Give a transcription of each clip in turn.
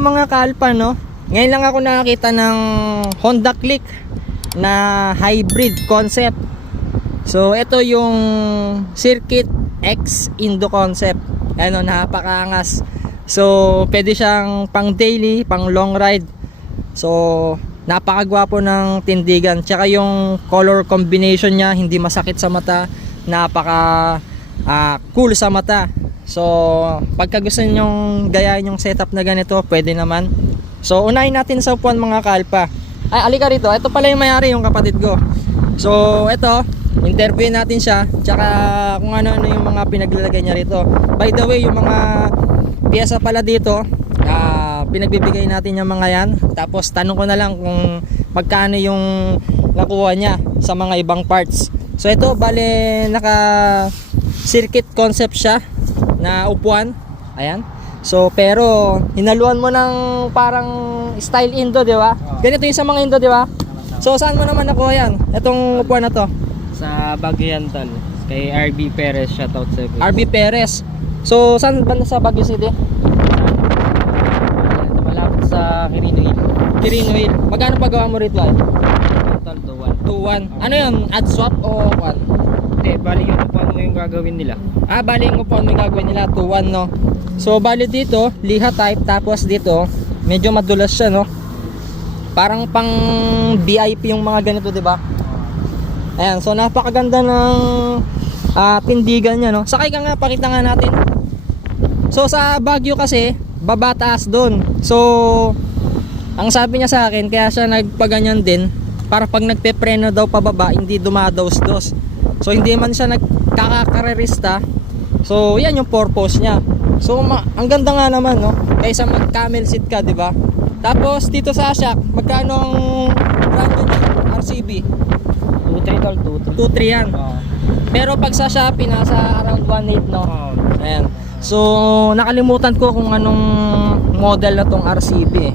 mga kaalpa, no, ngayon lang ako nakakita ng Honda Click na hybrid concept. So ito yung Circuit X Indo concept. Ano, napakaangas. So pwede siyang pang daily, pang long ride. So napakagwapo ng tindigan. Tsaka yung color combination niya, hindi masakit sa mata. Napaka cool sa mata. So pagka gusto nyong gayahin yung setup na ganito, pwede naman. So unahin natin sa upuan mga kaalpa. Ay, alika rito. Ito pala yung mayari, yung kapatid ko. So ito, interview natin siya. Tsaka kung ano-ano yung mga pinaglalagay niya rito. By the way, yung mga piyesa pala dito, pinagbibigay natin yung mga yan. Tapos tanong ko na lang kung magkano yung nakuha niya sa mga ibang parts. So ito, bale naka circuit concept siya na upuan. Ayan. So pero hinaluan mo ng parang style Indo, di ba? Ganito yung sa mga Indo, di ba? So saan mo naman nakuha yan? Itong upuan na to? Sa Baguio yan, tol. Kay RB Perez, shoutout sa RB Perez. So saan ba sa Baguio City? Malapit sa Quirino Hill. Quirino Hill. Magkano pagawa mo rito ay? Tol, 2-1. 2-1. Ano yun? Add swap o what? Hindi, bali yung upuan mo yung gagawin nila. Bali yung upuan mo yung gagawin nila, 2-1, no? So bali dito, liha type, tapos dito medyo madulas siya, no? Parang pang VIP yung mga ganito, di ba? Ayan, so napakaganda ng tindigan niya, no? Sakay ka nga, pakita nga natin. So sa Baguio kasi baba taas doon. So ang sabi niya sa akin, kaya siya nagpaganyan din para pag nagpepreno daw pababa, hindi dumados-dos. So hindi man siya nagkakakarerista. So yan yung purpose niya. So ang ganda nga naman, no? Kaysa mag camel seat ka, di ba? Tapos dito sa shock, magkano ang brand niya? RCB 2-3, tol, 2.3 yan. Pero pag sa Shopee nasa around 1.8, no? Ayan. So nakalimutan ko kung anong model na tong RCB.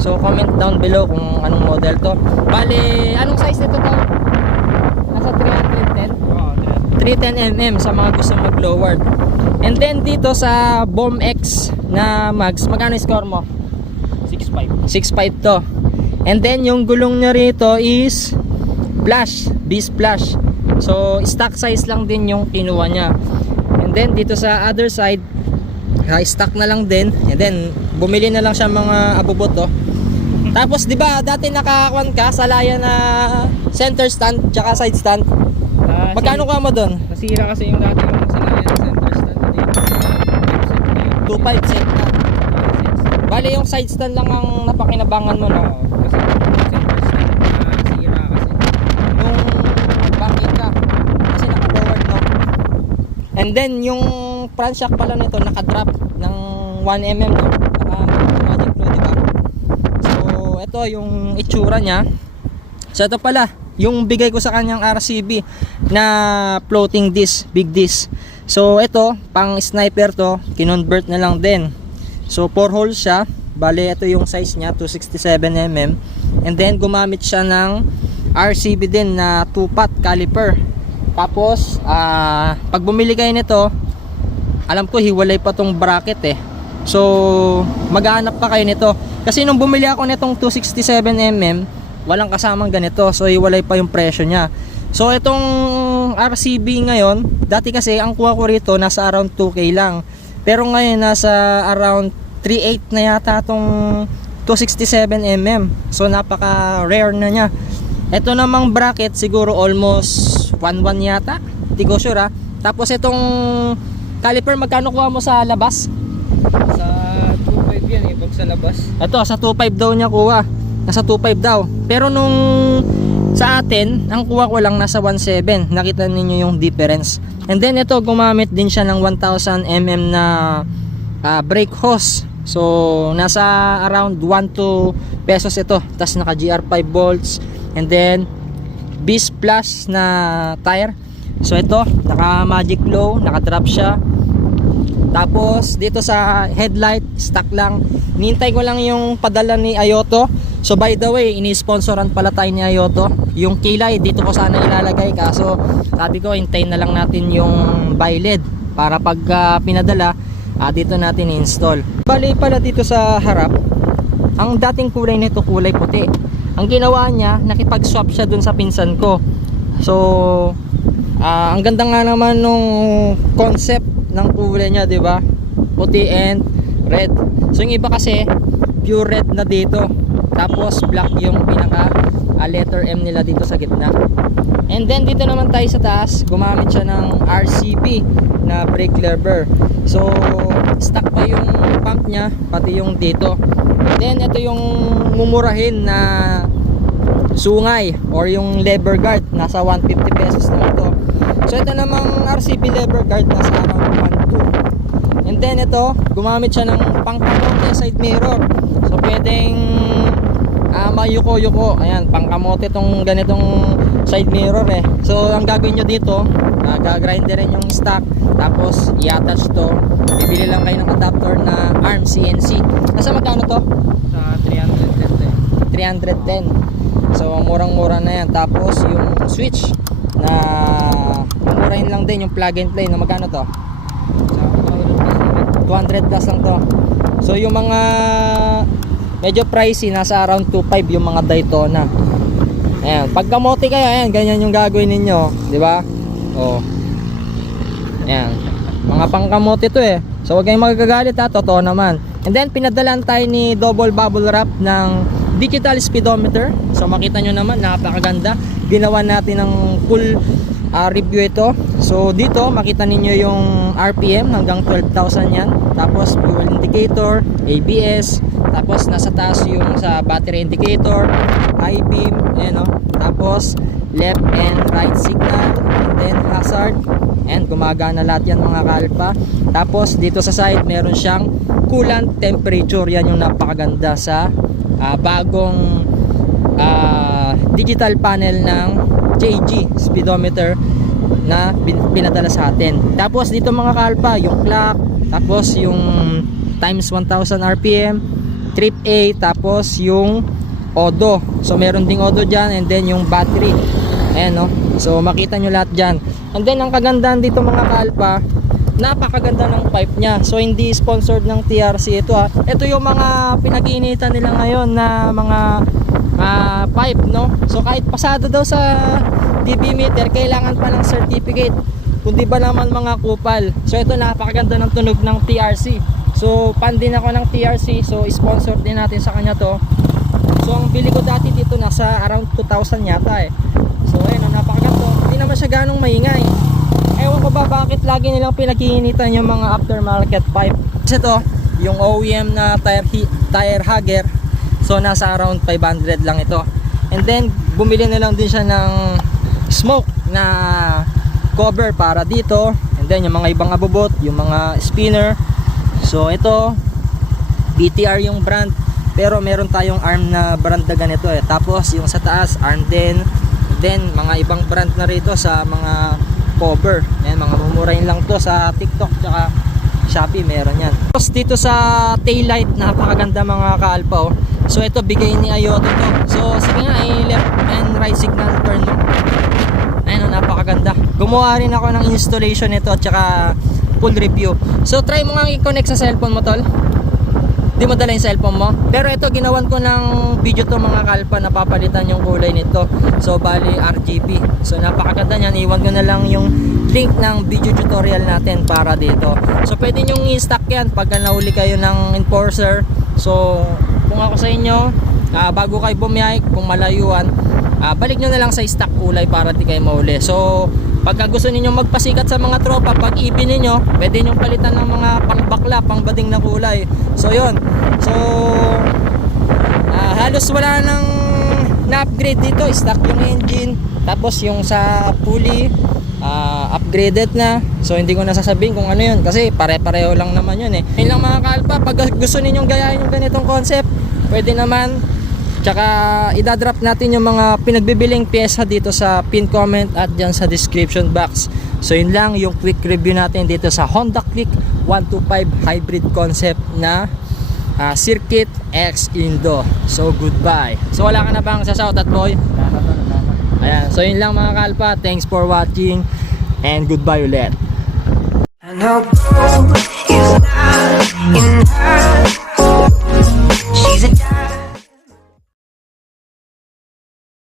So comment down below kung anong model to. Bale, anong size nito to? Nasa 310? 310mm sa mga gusto mag-lowered. And then dito sa Bomb X na mags, magkano score mo? 6.5. 6.5 to. And then yung gulong niya rito is Splash, B-Splash. So stock size lang din yung kinuha niya. And then dito sa other side, stock na lang din. And then bumili na lang siya mga abubot to. Tapos di ba dati nakakuan ka sa laya na center stand tsaka side stand? Magkano ka mo doon? Nasira kasi yung dati yung sa laya ng center stand. 2.5 set na. Bali yung side stand lang ang napakinabangan mo, no? Kasi yung center stand nasira kasi. Nung bakit ka? Kasi naka-lowered, no? And then yung front shock pala nito naka-drop ng 1mm, no? Naka-magic flow, diba? So ito yung itsura niya. So ito pala yung bigay ko sa kanyang RCB na floating disc, big disc. So ito pang sniper to, kinonvert na lang din. So 4 holes siya. Bale ito yung size niya, 267mm. And then gumamit siya ng RCB din na 2-pot caliper. Tapos pag bumili kayo nito, alam ko hiwalay pa tong bracket eh. So maghahanap pa kayo nito. Kasi nung bumili ako nitong 267mm, walang kasamang ganito. So hiwalay pa yung presyo niya. So itong RCB ngayon, dati kasi ang kuha ko rito nasa around 2K lang. Pero ngayon nasa around 3.8 na yata itong 267mm. So napaka rare na niya. Ito namang bracket siguro almost 1.1 yata. Hindi ko sure ha. Tapos itong caliper, magkano kuha mo sa labas? Sa 2.5 yan eh, pag sa labas. Ito sa 2.5 daw niya kuha. Nasa 2.5 daw. Pero nung sa atin, ang kuha ko lang nasa 1.7. Nakita ninyo yung difference. And then ito, gumamit din siya ng 1000mm na brake hose. So nasa around 1-2 pesos ito. Tapos naka GR5 bolts. And then B-Splash na tire. So ito, naka magic low, naka drop siya. Tapos dito sa headlight, stock lang. Nintay ko lang yung padala ni Ayoto. So by the way, ini-sponsoran pala tayo ni Ayoto. Yung kilay dito ko sana ilalagay, kaso sabi ko hintayin na lang natin yung buy LED para pag pinadala dito natin i-install. Bali pala dito sa harap, ang dating kulay nito kulay puti. Ang ginawa niya, nakipag-swap siya dun sa pinsan ko. So, ang ganda nga naman nung concept ng kulay niya, di ba? Puti and red. So, yung iba kasi pure red na dito. Tapos black yung pinaka letter M nila dito sa gitna. And then dito naman tayo sa taas, gumamit siya ng RCB na brake lever. So, stock pa yung pump niya, pati yung dito. Then ito yung mumurahin na sungay or yung lever guard, nasa 150 pesos na ito. So ito namang RCB lever guard, nasa around 1.2. And then ito, gumamit siya ng pangkamote side mirror. So pwedeng mayuko-yuko. Ayan, pangkamote tong ganitong side mirror eh. So ang gagawin nyo dito, gagrinderin yung stock, tapos i-attach to. Bibili lang kayo ng adapter na ARM CNC. Nasa magkano to? Sa 310. 310. So murang-mura na yan. Tapos yung switch na murahin lang din, yung plug and play na magkano to? Sa 200 plus lang to. So yung mga medyo pricey, nasa around 2.5 yung mga Daytona. Ayan, pag kamote kayo, ayan, ganyan yung gagawin ninyo, di ba? Oh. Ayan, mga pangkamote to eh. So huwag kayong magagalit ha, totoo naman. And then pinadalan tayo ni double bubble wrap ng digital speedometer. So makita nyo naman, napakaganda. Ginawa natin ng full review ito. So dito makita ninyo yung RPM hanggang 12,000 yan. Tapos fuel indicator, ABS. Tapos nasa taas yung sa battery indicator, high beam, ayan o. Tapos left and right signal, and then hazard, and gumagana lahat yan mga kalpa. Tapos dito sa side meron siyang coolant temperature. Yan yung napakaganda sa bagong digital panel ng JG speedometer na pinadala sa atin. Tapos dito mga kalpa, yung clock, tapos yung times 1000 RPM, trip A, tapos yung odo. So meron ding odo dyan, and then yung battery. Ayan no. So makita nyo lahat dyan. And then ang kagandahan dito mga kalpa, napakaganda ng pipe niya. So hindi sponsored ng TRC ito ha. Ito yung mga pinag-iinitan nila ngayon na mga pipe no. So kahit pasado daw sa DB meter, kailangan pa ng certificate. Kundi ba naman mga kupal. So ito, napakaganda ng tunog ng TRC. So fan din ako ng TRC, so sponsor din natin sa kanya to. So ang bili ko dati dito nasa around 2,000 yata eh. So ayun, napakaganda. Hindi naman siya ganong maingay. Ewan ko ba bakit lagi nilang pinag-iinitan yung mga aftermarket pipe. Kasi to, yung OEM na tire hugger, so nasa around 500 lang ito. And then bumili na lang din siya ng smoke na cover para dito. And then yung mga ibang abubot, yung mga spinner. So ito BTR yung brand, pero meron tayong ARM na brand na ganito eh. Tapos yung sa taas ARM din. Then mga ibang brand na rito sa mga cover. Ayan, mga mumurahin lang to sa TikTok tsaka Shopee, meron yan. Tapos dito sa taillight, napakaganda mga kaalpa oh. So ito bigay ni Ayoto to. So sige nga, left and right signal turn. Ayun, napakaganda. Gumawa rin ako ng installation nito at saka full review. So try mo nga i-connect sa cellphone mo tol. Di mo dala yung cellphone mo. Pero ito, ginawan ko ng video to mga kalpa, napapalitan yung kulay nito. So bali RGB. So napakaganda niyan. Iwan ko na lang yung link ng video tutorial natin para dito. So pwede nyo i-stock yan pag nahuli kayo ng enforcer. So kung ako sa inyo, bago kayo bumiyahe, kung malayuan, balik nyo na lang sa stock kulay para di kayo mahuli. So pagka gusto niyo magpasikat sa mga tropa, pag ibin niyo, pwede niyo palitan ng mga pangbakla, pangbading na kulay. So yun. So halos wala nang na-upgrade dito. Stock yung engine, tapos yung sa pulley upgraded na. So hindi ko nasasabihin kung ano yun, kasi pare-pareho lang naman yun eh. Yun lang mga kalpa, pag gusto ninyong gayahin yung ganitong concept, pwede naman. Tsaka idadrop natin yung mga pinagbibiling pyesa dito sa pin comment at dyan sa description box. So yun lang yung quick review natin dito sa Honda Click 125 hybrid concept na Circuit X Indo. So goodbye. So wala ka na bang sa-shoutout boy? Ayan. So yun lang mga kalpa. Thanks for watching and goodbye ulit.